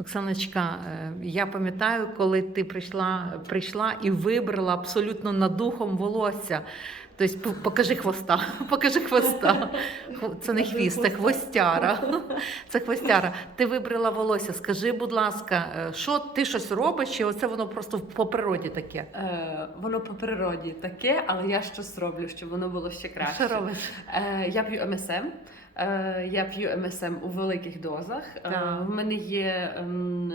Оксаночка, е, я пам'ятаю, коли ти прийшла, прийшла і вибрала абсолютно над духом волосся. Тобто, покажи хвоста, покажи хвоста. Це не хвіст, це хвостяра. Це хвостяра. Ти вибрала волосся. Скажи, будь ласка, е, що ти щось робиш, чи оце воно просто по природі таке? Е, воно по природі таке, але я щось роблю, щоб воно було ще краще. Що робиш? Е, я п'ю МСМ. Е, я п'ю МСМ у великих дозах. Е, Так. в мене є ем,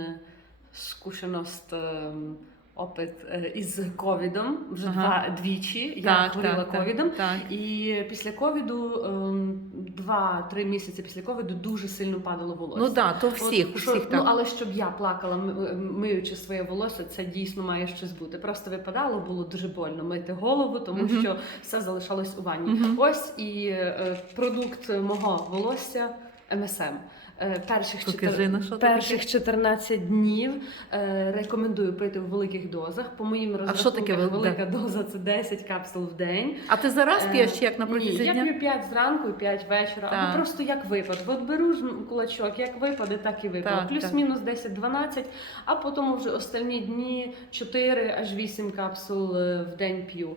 скушеність, ем, опит е, із ковідом вже Ага. два двічі. я хворіла ковідом. Так. І після ковіду ем, два-три місяці після ковіду дуже сильно падало волосся. Ну так, то всіх, От, у що- всіх ну, але щоб я плакала, миючи своє волосся, це дійсно має щось бути. Просто випадало, було дуже больно мити голову, тому Мгм. що все залишалось у ванні. Мгм. Ось і е, продукт мого волосся МСМ. Е, Перших, Покажи, чотир- на що перших 14 днів е, рекомендую пити в великих дозах. По моїм що таке вел- велика доза це 10 капсул в день. А ти зараз Е, п'єш як на протязі Ні, я п'ю 5 зранку і 5 вечора, Так. або просто як випад. От беру ж кулачок, як випаде, так і випаде. Плюс-мінус 10-12, а потім вже останні дні 4 аж 8 капсул в день п'ю.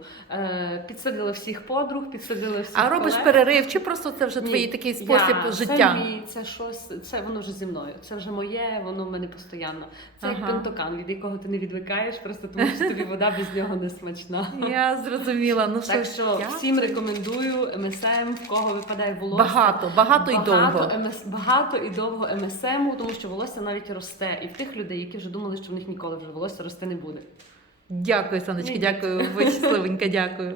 Підсадила всіх подруг, підсадила всіх А робиш колег. перерив, чи просто це вже Ні, твій такий спосіб я, життя? Мій, це щось, це воно вже зі мною. Це вже моє, воно в мене постійно. Це Ага. як пентокан, від якого ти не відвикаєш, просто тому що тобі вода без нього не смачна. Я зрозуміла. Ну Так що, я- всім рекомендую МСМ, в кого випадає волосся. багато, багато і довго. Багато, МС, багато і довго МСМу, тому що волосся навіть росте. І в тих людей, які вже думали, що в них ніколи вже волосся рости не буде. Дякую, Саночки, дякую. Ви щасливенька, дякую.